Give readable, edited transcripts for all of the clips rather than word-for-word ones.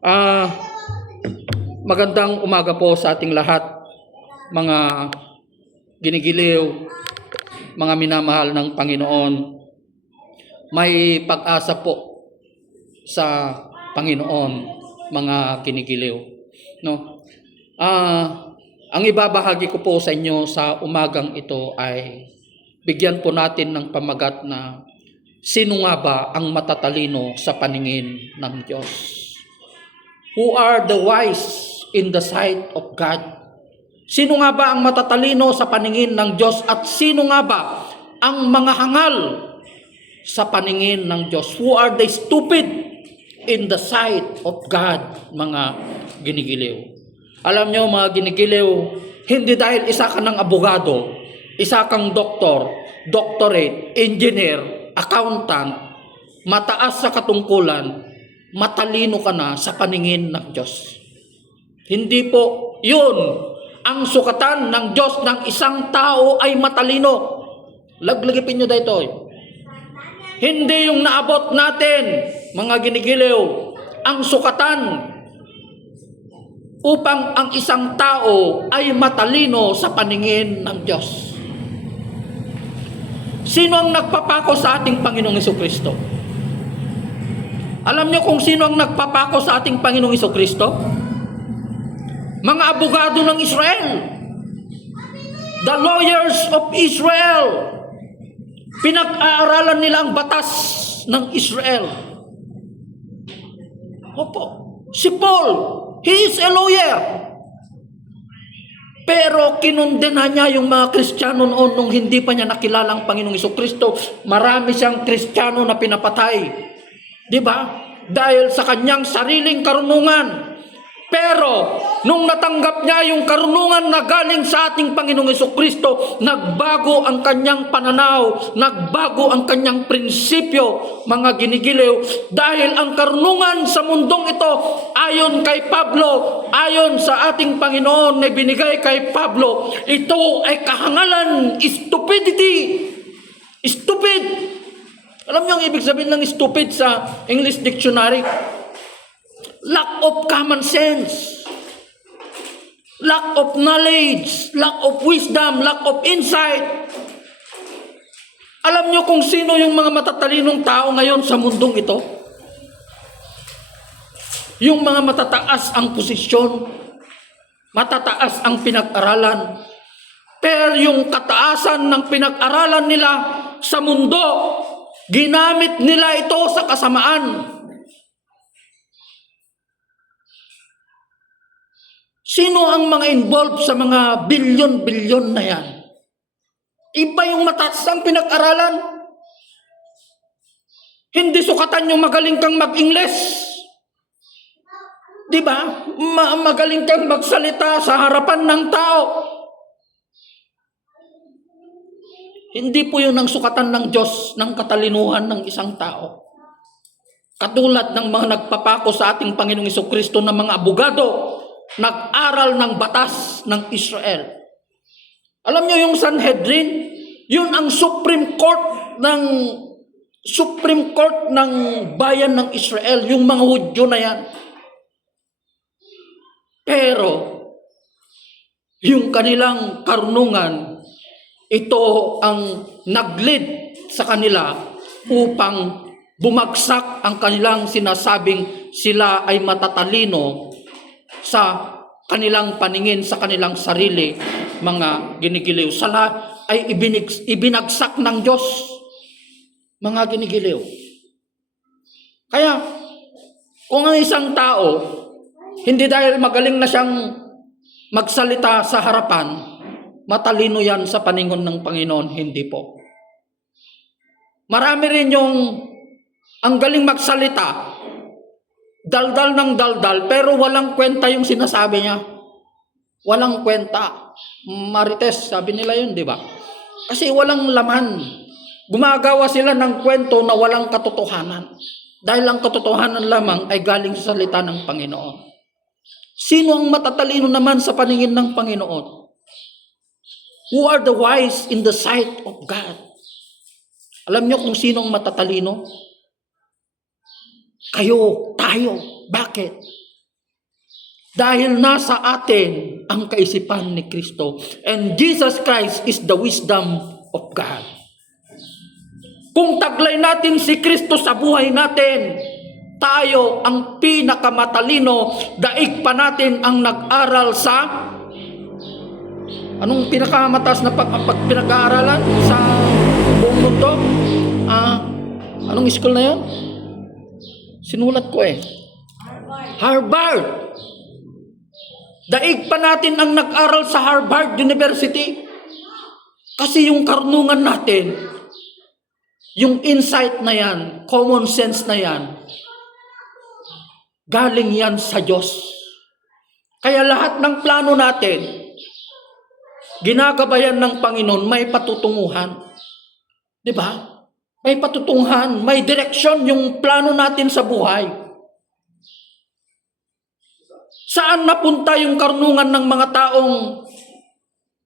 Ah, Magandang umaga po sa ating lahat, mga ginigiliw, mga minamahal ng Panginoon. May pag-asa po sa Panginoon, mga ginigiliw. No? Ang ibabahagi ko po sa inyo sa umagang ito ay bigyan po natin ng pamagat na sino nga ba ang matatalino sa paningin ng Diyos? Who are the wise in the sight of God? Sino nga ba ang matatalino sa paningin ng Diyos at sino nga ba ang mga hangal sa paningin ng Diyos? Who are the stupid in the sight of God, mga ginigiliw? Alam nyo mga ginigiliw, hindi dahil isa ka ng abogado, isa kang doktor, doctorate, engineer, accountant, mataas sa katungkulan, matalino ka na sa paningin ng Diyos. Hindi po yun ang sukatan ng Diyos ng isang tao ay matalino. Laglagipin nyo dito. Hindi yung naabot natin, mga ginigiliw, ang sukatan upang ang isang tao ay matalino sa paningin ng Diyos. Sino ang nagpapako sa ating Panginoong Jesucristo? Alam niyo kung sino ang nagpapako sa ating Panginoong Jesucristo? Mga abogado ng Israel. The lawyers of Israel. Pinag-aaralan nila ang batas ng Israel. Opo. Si Paul, he is a lawyer. Pero kinundena niya yung mga Kristiyano noon nung hindi pa niya nakilala ang Panginoong Jesucristo. Marami siyang Kristiyano na pinapatay. Diba? Dahil sa kanyang sariling karunungan. Pero, nung natanggap niya yung karunungan na galing sa ating Panginoong Jesucristo, nagbago ang kanyang pananaw, nagbago ang kanyang prinsipyo, mga ginigiliw, dahil ang karunungan sa mundong ito, ayon kay Pablo, ayon sa ating Panginoon na binigay kay Pablo, ito ay kahangalan, stupidity, stupid. Alam niyo ang ibig sabihin ng stupid sa English Dictionary? Lack of common sense, lack of knowledge, lack of wisdom, lack of insight. Alam niyo kung sino yung mga matatalinong tao ngayon sa mundong ito? Yung mga matataas ang posisyon, matataas ang pinag-aralan, pero yung kataasan ng pinag-aralan nila sa mundo, ginamit nila ito sa kasamaan. Sino ang mga involved sa mga bilyon-bilyon na yan? Iba yung mataas ang pinag-aralan. Hindi sukatan yung magaling kang mag-Ingles. Diba? Magaling kang magsalita sa harapan ng tao. Hindi po yun ang sukatan ng Diyos ng katalinuhan ng isang tao. Katulad ng mga nagpapako sa ating Panginoong Jesucristo ng mga abogado, nag-aral ng batas ng Israel. Alam niyo yung Sanhedrin, yun ang Supreme Court ng bayan ng Israel, yung mga Hudyo na yan. Pero yung kanilang karunungan, ito ang nag-lead sa kanila upang bumagsak ang kanilang sinasabing sila ay matatalino sa kanilang paningin, sa kanilang sarili, mga ginigiliw. Sala ay ibinagsak ng Diyos, mga ginigiliw. Kaya, kung ang isang tao, hindi dahil magaling na siyang magsalita sa harapan, matalino yan sa paningin ng Panginoon, hindi po. Marami rin yung ang galing magsalita, daldal ng daldal, pero walang kwenta yung sinasabi niya. Walang kwenta. Marites, sabi nila yun, di ba? Kasi walang laman. Gumagawa sila ng kwento na walang katotohanan. Dahil ang katotohanan lamang ay galing sa salita ng Panginoon. Sino ang matatalino naman sa paningin ng Panginoon? Who are the wise in the sight of God? Alam niyo kung sinong matatalino? Kayo, tayo. Bakit? Dahil nasa atin ang kaisipan ni Kristo. And Jesus Christ is the wisdom of God. Kung taglay natin si Kristo sa buhay natin, tayo ang pinakamatalino, daig pa natin ang nag-aral sa anong pinakamataas na pinag-aaralan sa buong mundo? Anong school na yun? Sinulat ko Harvard. Daig pa natin ang nag-aral sa Harvard University. Kasi yung karunungan natin, yung insight na yan, common sense na yan, galing yan sa Diyos. Kaya lahat ng plano natin, ginagabayan ng Panginoon, may patutunguhan. Di ba? May patutunguhan, may direksyon yung plano natin sa buhay. Saan napunta yung karunungan ng mga taong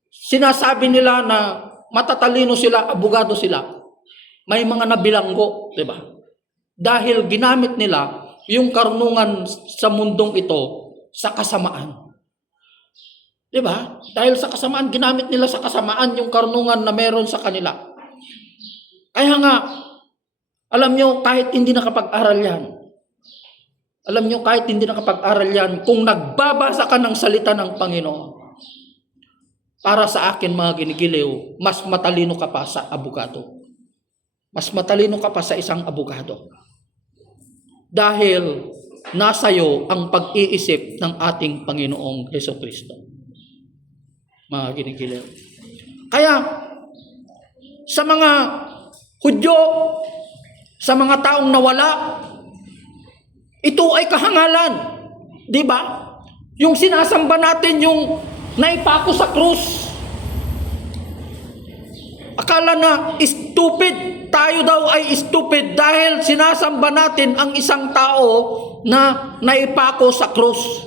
sinasabi nila na matatalino sila, abogado sila? May mga nabilanggo, di ba? Dahil ginamit nila yung karunungan sa mundong ito sa kasamaan. Di ba? Dahil sa kasamaan, ginamit nila sa kasamaan yung karunungan na meron sa kanila. Kaya nga, alam nyo, kahit hindi nakapag-aral yan, kung nagbabasa ka ng salita ng Panginoon, para sa akin mga ginigiliw, mas matalino ka pa sa abogado. Mas matalino ka pa sa isang abogado. Dahil nasa iyo ang pag-iisip ng ating Panginoong Hesukristo. Mga ginigiliw. Kaya, sa mga Hudyo, sa mga taong nawala, ito ay kahangalan. Di ba? Yung sinasamba natin, yung naipako sa krus. Akala na stupid. Tayo daw ay stupid dahil sinasamba natin ang isang tao na naipako sa krus.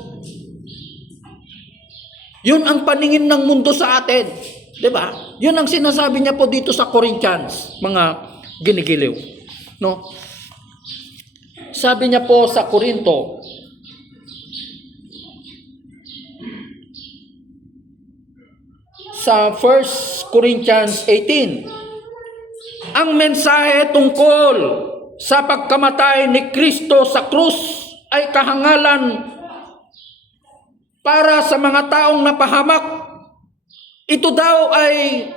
Yun ang paningin ng mundo sa atin. Di ba? Yun ang sinasabi niya po dito sa Corinthians, mga ginigiliw. No? Sabi niya po sa Korinto, sa 1 Corinthians 18, ang mensahe tungkol sa pagkamatay ni Kristo sa krus ay kahangalan para sa mga taong napahamak. Ito daw ay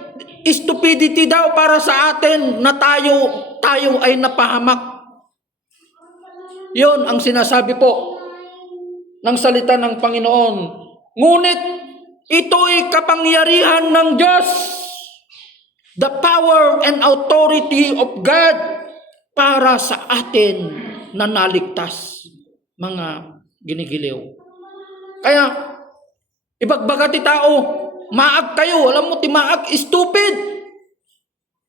stupidity daw para sa atin na tayo ay napahamak. Yun ang sinasabi po ng salita ng Panginoon. Ngunit ito'y kapangyarihan ng Diyos. The power and authority of God para sa atin na naligtas, mga ginigiliw. Kaya, ibagbaga ti tao, maag kayo. Alam mo, ti maag, stupid.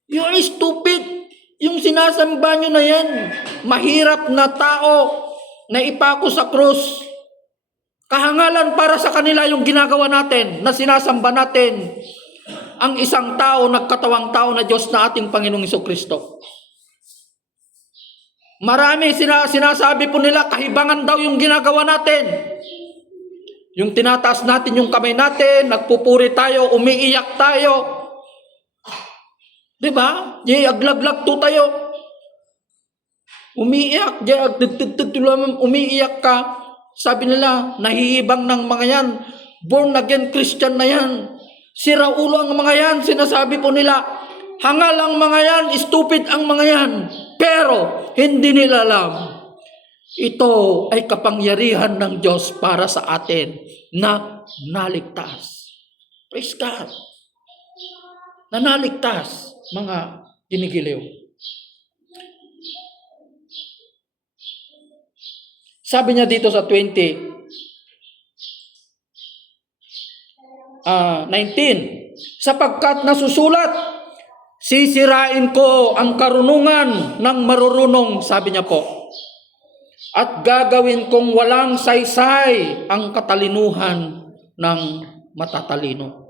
You're stupid. Yung sinasamba nyo na yan, mahirap na tao na ipako sa krus. Kahangalan para sa kanila yung ginagawa natin, na sinasamba natin ang isang tao, nagkatawang tao na Diyos na ating Panginoong Hesukristo. Marami sinasabi po nila, kahibangan daw yung ginagawa natin. Yung tinataas natin yung kamay natin, nagpupuri tayo, umiiyak tayo. Diba? Aglaglag to tayo. Umiiyak, umiiyak ka. Sabi nila, nahihibang ng mga yan. Born again Christian na yan. Sira ulo ang mga yan. Sinasabi po nila, hangal ang mga yan, stupid ang mga yan. Pero, hindi nila alam. Ito ay kapangyarihan ng Diyos para sa atin na naligtas. Praise God. Na naligtas. Mga ginigiliw. Sabi niya dito sa 19, sapagkat nasusulat, sisirain ko ang karunungan ng marurunong, sabi niya po, at gagawin kong walang saysay ang katalinuhan ng matatalino.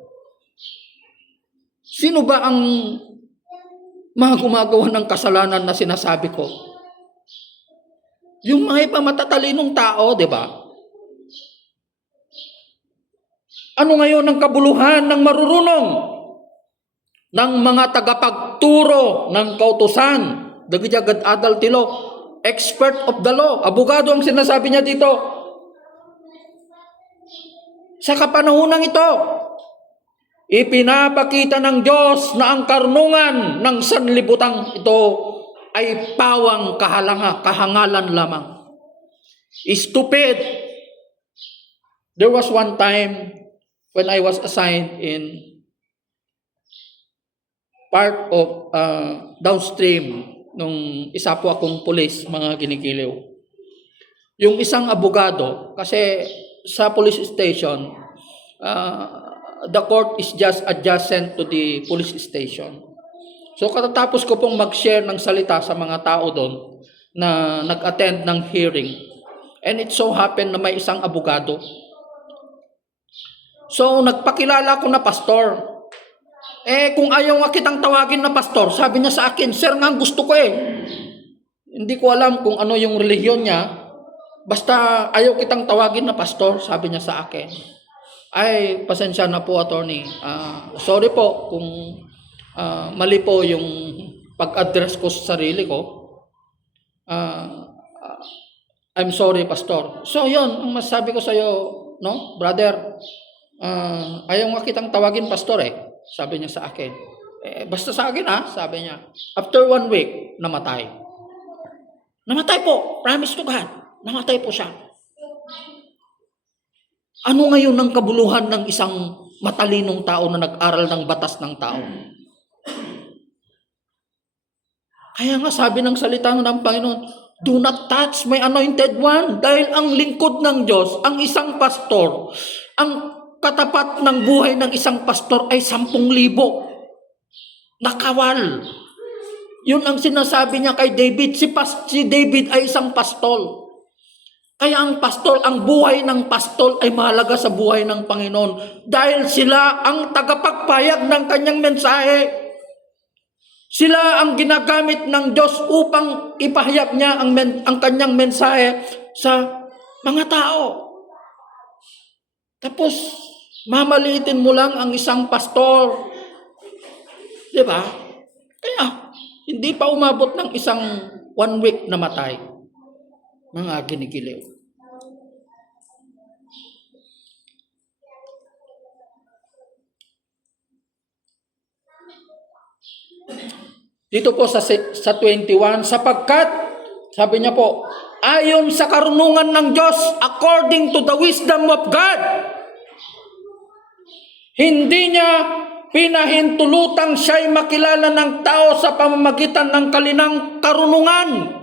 Sino ba ang mga gumagawa ng kasalanan na sinasabi ko? Yung mga ipamatalinong tao, di ba? Ano ngayon ang kabuluhan ng marurunong, ng mga tagapagturo ng kautusan, dagiti adult law, expert of the law, abogado ang sinasabi niya dito. Sa kapanahunang ito, ipinapakita ng Diyos na ang karunungan ng sanlibutan ito ay pawang kahangalan lamang. Stupid. There was one time when I was assigned in part of downstream nung isa po akong pulis, mga Ginigiliw. Yung isang abogado, kasi sa police station, the court is just adjacent to the police station. So katatapos ko pong mag-share ng salita sa mga tao doon na nag-attend ng hearing. And it so happened na may isang abogado. So nagpakilala ko na pastor. Kung ayaw nga kitang tawagin na pastor, sabi niya sa akin, sir nga gusto ko Hindi ko alam kung ano yung relihiyon niya. Basta ayaw kitang tawagin na pastor, sabi niya sa akin. Ay, pasensya na po, attorney. Sorry po kung mali po yung pag-address ko sa sarili ko. I'm sorry, pastor. So, yun, ang masasabi ko sa'yo, no, brother, ayaw nga kitang tawagin pastor sabi niya sa akin. Basta sa akin sabi niya. After 1 week, namatay. Namatay po, promise to God. Namatay po siya. Ano ngayon ang kabuluhan ng isang matalinong tao na nag-aral ng batas ng tao? Kaya nga sabi ng salita ng Panginoon, do not touch my anointed one. Dahil ang lingkod ng Diyos, ang isang pastor, ang katapat ng buhay ng isang pastor ay 10,000 nakawal. Yun ang sinasabi niya kay David. Si David ay isang pastol. Kaya ang pastol, ang buhay ng pastol ay mahalaga sa buhay ng Panginoon. Dahil sila ang tagapagpahayag ng kanyang mensahe. Sila ang ginagamit ng Diyos upang ipahayag niya ang kanyang mensahe sa mga tao. Tapos, mamaliitin mo lang ang isang pastor. Di ba? Kaya, hindi pa umabot ng isang 1 week na matay. Mga Ginigiliw. Dito po sa 21, sapagkat, sabi niya po, ayon sa karunungan ng Diyos, according to the wisdom of God, hindi niya pinahintulutang siya'y makilala ng tao sa pamamagitan ng kalinang karunungan.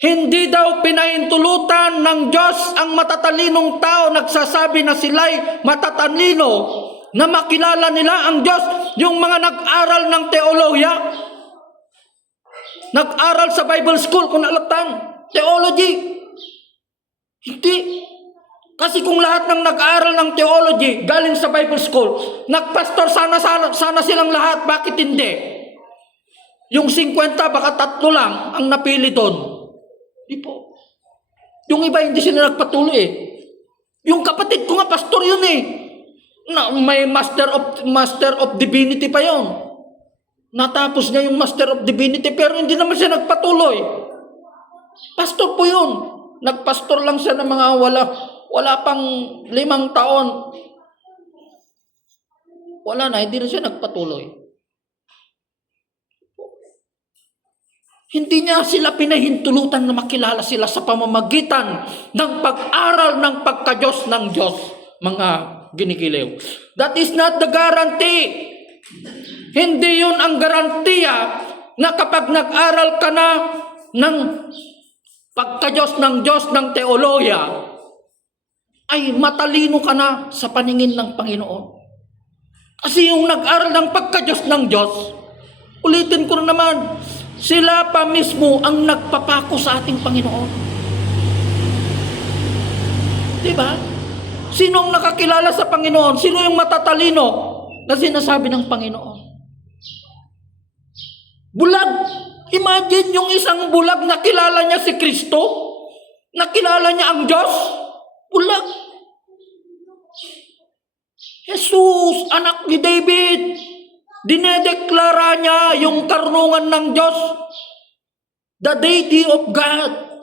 Hindi daw pinahintulutan ng Diyos ang matatalinong tao nagsasabi na sila'y matatalino na makilala nila ang Diyos. Yung mga nag-aral ng teolohiya, nag-aral sa Bible school, kung alatan, theology. Hindi. Kasi kung lahat ng nag-aaral ng theology galing sa Bible school, nagpastor sana silang lahat, bakit hindi? Yung 50, baka 3 lang ang napili doon. Di po. Yung iba hindi sila nagpatuloy Yung kapatid ko nga, pastor yun may Master of Divinity pa yon. Natapos niya yung Master of Divinity, pero hindi naman siya nagpatuloy. Pastor po yun. Nagpastor lang siya ng mga wala pang 5 taon. Wala na, hindi na siya nagpatuloy. Hindi niya sila pinahintulutan na makilala sila sa pamamagitan ng pag-aral ng pagka-Diyos ng Diyos, mga Ginigiliw. That is not the guarantee. Hindi yun ang garantiya na kapag nag-aral ka na ng pagka-Diyos ng Diyos ng teolohiya, ay matalino ka na sa paningin ng Panginoon. Kasi yung nag-aral ng pagka-Diyos ng Diyos, ulitin ko na naman, sila pa mismo ang nagpapako sa ating Panginoon. Diba? Sino ang nakakilala sa Panginoon? Sino yung matatalino na sinasabi ng Panginoon? Bulag. Imagine yung isang bulag na kilala niya si Kristo, nakilala niya ang Diyos. Bulag. Jesus, anak ni David, dinedeklara niya yung karunungan ng Diyos, the deity of God.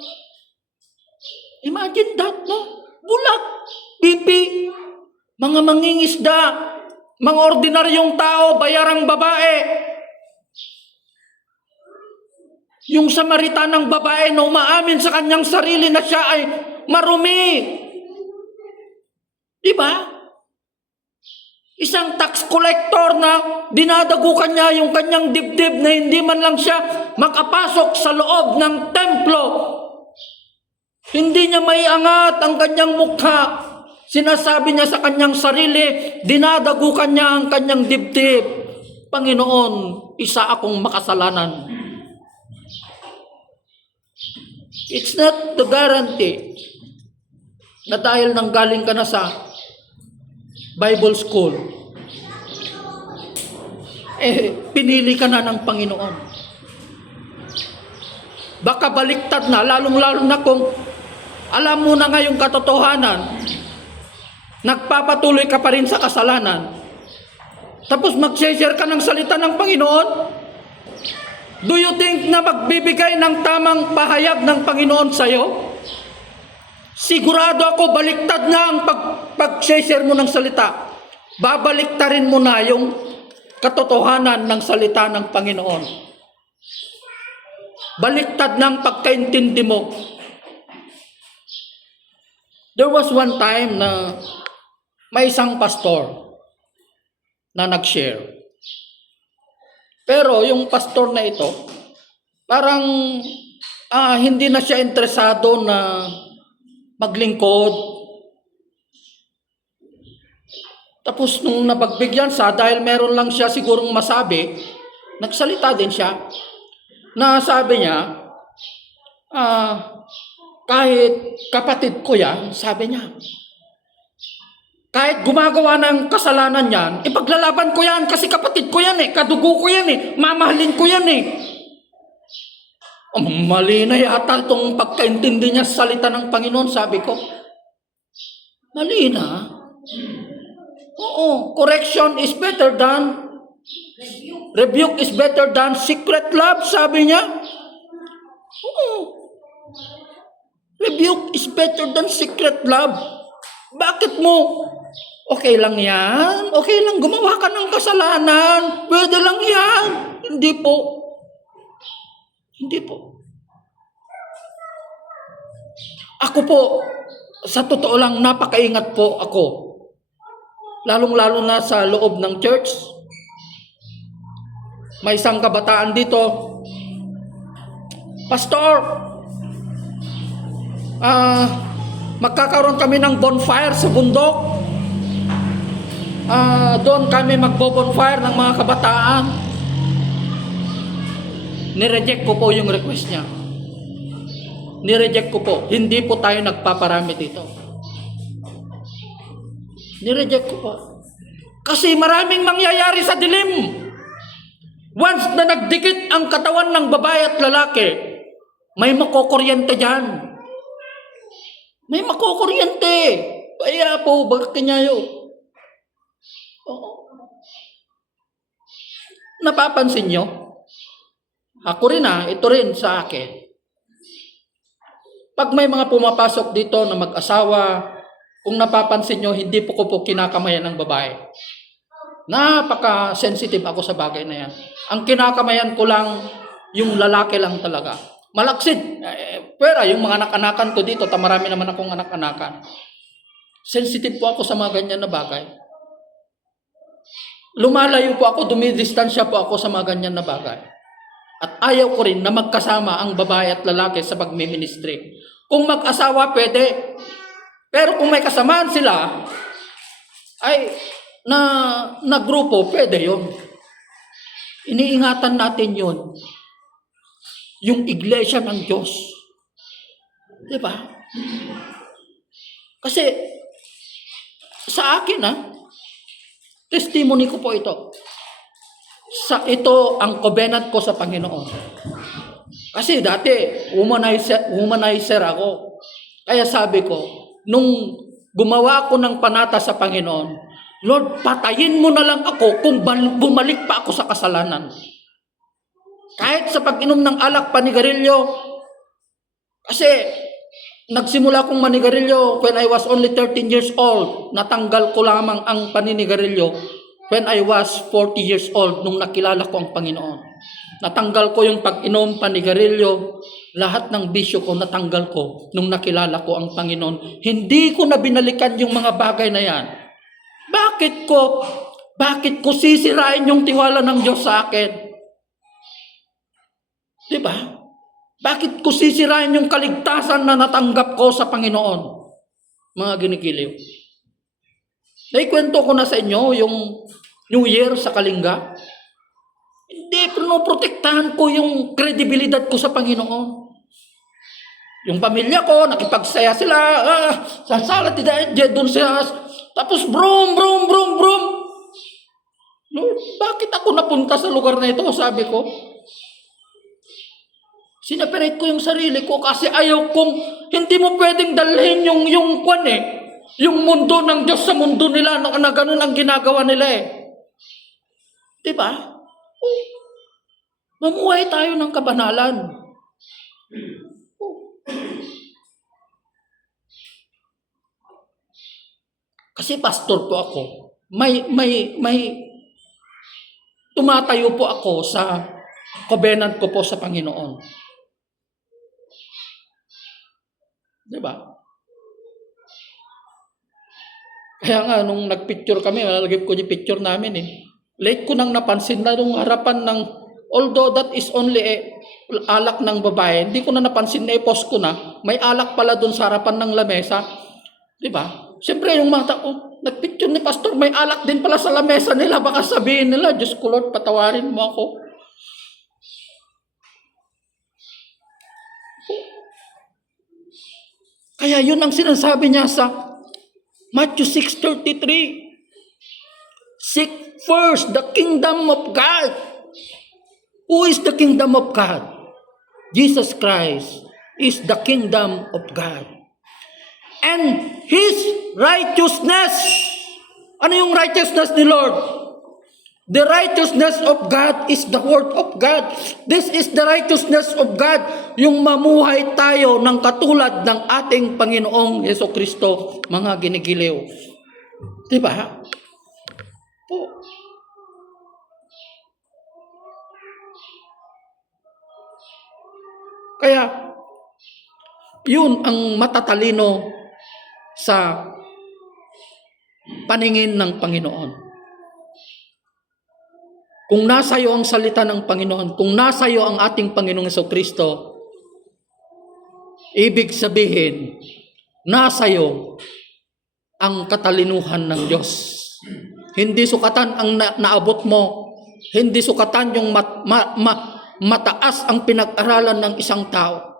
Imagine that, no? Bulak, pipi, mga mangingisda, mga ordinaryong tao, bayarang babae. Yung Samaritanang babae na umaamin sa kanyang sarili na siya ay marumi. Diba? Isang tax collector na dinadagukan niya yung kanyang dibdib na hindi man lang siya makapasok sa loob ng templo. Hindi niya maiangat ang kanyang mukha. Sinasabi niya sa kanyang sarili, dinadagukan niya ang kanyang dibdib. Panginoon, isa akong makasalanan. It's not the guarantee na dahil nanggaling ka na sa Bible school, pinili ka na ng Panginoon. Baka baliktad na, lalong-lalo na kung alam mo na ngayong katotohanan, nagpapatuloy ka pa rin sa kasalanan. Tapos mag-share ka ng salita ng Panginoon. Do you think na magbibigay ng tamang pahayag ng Panginoon sa'yo? Sigurado ako baliktad na ang pag-share mo ng salita. Babaliktarin mo na yung katotohanan ng salita ng Panginoon. Baliktad na ang pagkaintindi mo. There was one time na may isang pastor na nag-share. Pero yung pastor na ito, parang hindi na siya interesado na maglingkod. Tapos nung napagbigyan siya, dahil meron lang siya sigurong masabi, nagsalita din siya. Na sabi niya, kahit kapatid ko yan, sabi niya, kahit gumagawa ng kasalanan yan, ipaglalaban ko yan kasi kapatid ko yan kadugo ko yan mamahalin ko yan Mali na yata itong pagkaintindi niya sa salita ng Panginoon, sabi ko. Mali na. Oo, correction is better than rebuke is better than secret love, sabi niya. Oo. Rebuke is better than secret love. Bakit mo? Okay lang yan. Okay lang, gumawa ka ng kasalanan. Pwede lang yan. Hindi po. Hindi po. Ako po, sa totoo lang, napakaingat po ako. Lalong-lalo na sa loob ng church. May isang kabataan dito. Pastor, magkakaroon kami ng bonfire sa bundok. Doon kami magbo-bonfire ng mga kabataan. Nireject ko po yung request niya. Nireject ko po. Hindi po tayo nagpaparami dito. Nireject ko po. Kasi maraming mangyayari sa dilim. Once na nagdikit ang katawan ng babae at lalaki, may makokuryente dyan. May makokuryente. Kaya po, bakit kanyayo? Oo. Napapansin nyo? Ako rin ito rin sa akin. Pag may mga pumapasok dito na mag-asawa, kung napapansin nyo, hindi po ko kinakamayan ng babae. Napaka-sensitive ako sa bagay na yan. Ang kinakamayan ko lang, yung lalaki lang talaga. Malaksid. Pwera, yung mga anak-anakan ko dito, marami naman akong anak-anakan. Sensitive po ako sa mga ganyan na bagay. Lumalayo po ako, dumidistansya po ako sa mga ganyan na bagay. At ayaw ko rin na magkasama ang babae at lalaki sa pagmiministry. Kung mag-asawa, pwede. Pero kung may kasamaan sila, ay na grupo, pwede yun. Iniingatan natin yun. Yung iglesia ng Diyos. Diba? Kasi, sa akin testimony ko po ito. Ito ang covenant ko sa Panginoon. Kasi dati, womanizer ako. Kaya sabi ko, nung gumawa ako ng panata sa Panginoon, Lord, patayin mo na lang ako kung bumalik pa ako sa kasalanan. Kahit sa pag-inom ng alak, panigarilyo. Kasi nagsimula akong manigarilyo when I was only 13 years old. Natanggal ko lamang ang paninigarilyo when I was 40 years old nung nakilala ko ang Panginoon. Natanggal ko yung pag-inom, panigarilyo, lahat ng bisyo ko natanggal ko nung nakilala ko ang Panginoon. Hindi ko na binalikan yung mga bagay na yan. Bakit ko sisirain yung tiwala ng Diyos sa akin? Diba? Bakit ko sisirain yung kaligtasan na natanggap ko sa Panginoon? Mga ginigiliw. Naikwento ko na sa inyo yung New Year sa Kalinga. Hindi, pinoprotektahan ko yung kredibilidad ko sa Panginoon. Yung pamilya ko, nakipagsaya sila, sa salat, doon sila, tapos brum. Lord, bakit ako napunta sa lugar na ito? Sabi ko. Sinaperate ko yung sarili ko kasi ayaw kong, hindi mo pwedeng dalhin yung mundo ng Diyos sa mundo nila na ganun ang ginagawa nila eh. Diba? Mamuhay tayo ng kabanalan. Kasi pastor po ako. May tumatayo po ako sa covenant ko po sa Panginoon. Diba? Kaya nga, nung nagpicture kami, malalagay ko yung picture namin eh. Late ko nang napansin na nung harapan ng, although that is only alak ng babae, hindi ko na napansin na i-post ko na, may alak pala dun sa harapan ng lamesa. Diba? Siyempre yung mga tao, nagpicture ni pastor, may alak din pala sa lamesa nila, baka sabihin nila, Diyos ko Lord, patawarin mo ako. Kaya yun ang sinasabi niya sa Matthew 6:33. Seek first the kingdom of God. Who is the kingdom of God? Jesus Christ is the kingdom of God. And His righteousness. Ano yung righteousness ni Lord? The righteousness of God is the word of God. This is the righteousness of God. Yung mamuhay tayo ng katulad ng ating Panginoong Jesucristo, mga ginigiliw. Diba? Po. Kaya, yun ang matatalino sa paningin ng Panginoon. Kung nasa iyo ang salita ng Panginoon, kung nasa iyo ang ating Panginoong Jesucristo, ibig sabihin, nasa iyo ang katalinuhan ng Diyos. Hindi sukatan ang naabot mo, hindi sukatan yung mataas ang pinag-aralan ng isang tao.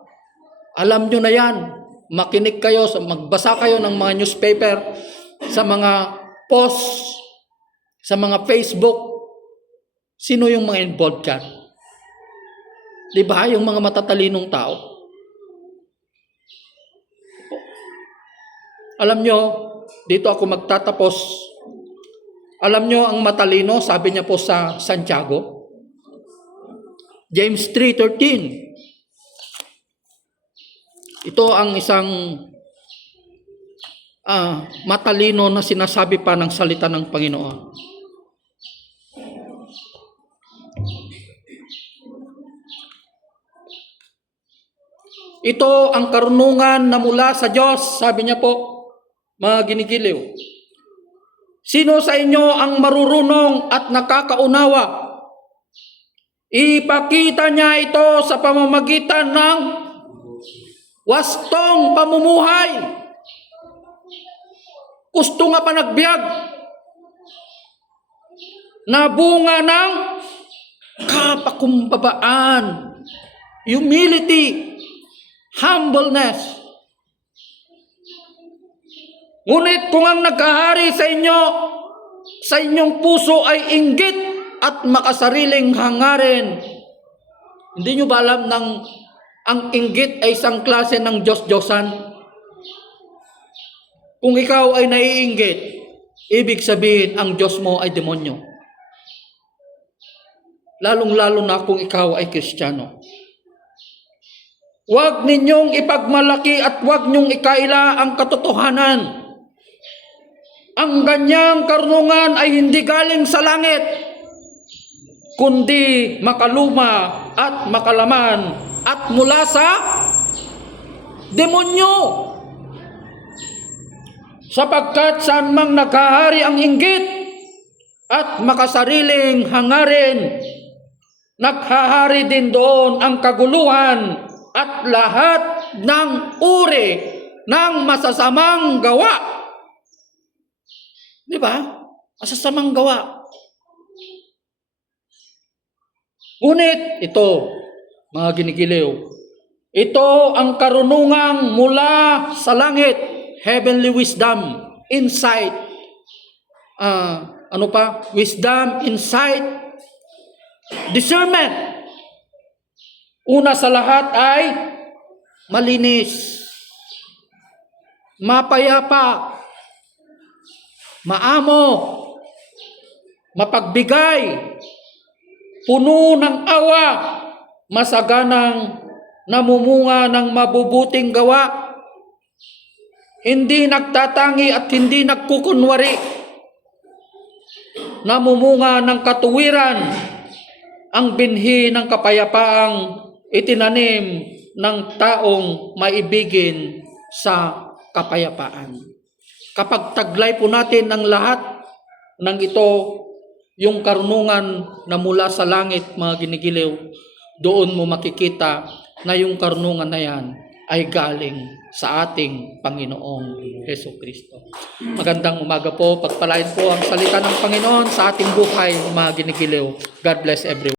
Alam nyo na yan, makinig kayo, magbasa kayo ng mga newspaper, sa mga posts, sa mga Facebook. Sino yung mga involved dyan? Diba? Yung mga matatalinong tao. Alam nyo, dito ako magtatapos. Alam nyo, ang matalino, sabi niya po sa Santiago, James 3:13. Ito ang isang matalino na sinasabi pa ng salita ng Panginoon. Ito ang karunungan na mula sa Diyos, sabi niya po, mga ginigiliw. Sino sa inyo ang marurunong at nakakaunawa? Ipakita niya ito sa pamamagitan ng wastong pamumuhay. Gusto nga panagbiag na bunga ng kapakumbabaan, humility, humbleness. Ngunit kung ang naghahari sa inyo, sa inyong puso ay inggit at makasariling hangarin. Hindi nyo ba alam ang inggit ay isang klase ng Diyos-Diyosan? Kung ikaw ay naiinggit, ibig sabihin ang Diyos mo ay demonyo. Lalong-lalo na kung ikaw ay Kristiyano. Huwag ninyong ipagmalaki at huwag ninyong ikaila ang katotohanan. Ang ganyang karunungan ay hindi galing sa langit, kundi makaluma at makalaman at mula sa demonyo. Sapagkat saan mang naghahari ang inggit at makasariling hangarin, naghahari din doon ang kaguluhan at lahat ng uri ng masasamang gawa. Di ba? Masasamang gawa. Ngunit ito, mga ginigiliw, ito ang karunungang mula sa langit, heavenly wisdom, insight. Wisdom, insight, discernment. Una sa lahat ay malinis, mapayapa, maamo, mapagbigay, puno ng awa, masaganang namumunga ng mabubuting gawa, hindi nagtatangi at hindi nagkukunwari, namumunga ng katuwiran, ang binhi ng kapayapaang itinanim ng taong maibigin sa kapayapaan. Kapag taglay po natin ang lahat ng ito, yung karunungan na mula sa langit, mga ginigiliw, doon mo makikita na yung karunungan na yan ay galing sa ating Panginoong Jesucristo. Magandang umaga po, pagpalain po ang salita ng Panginoon sa ating buhay, mga ginigiliw. God bless everyone.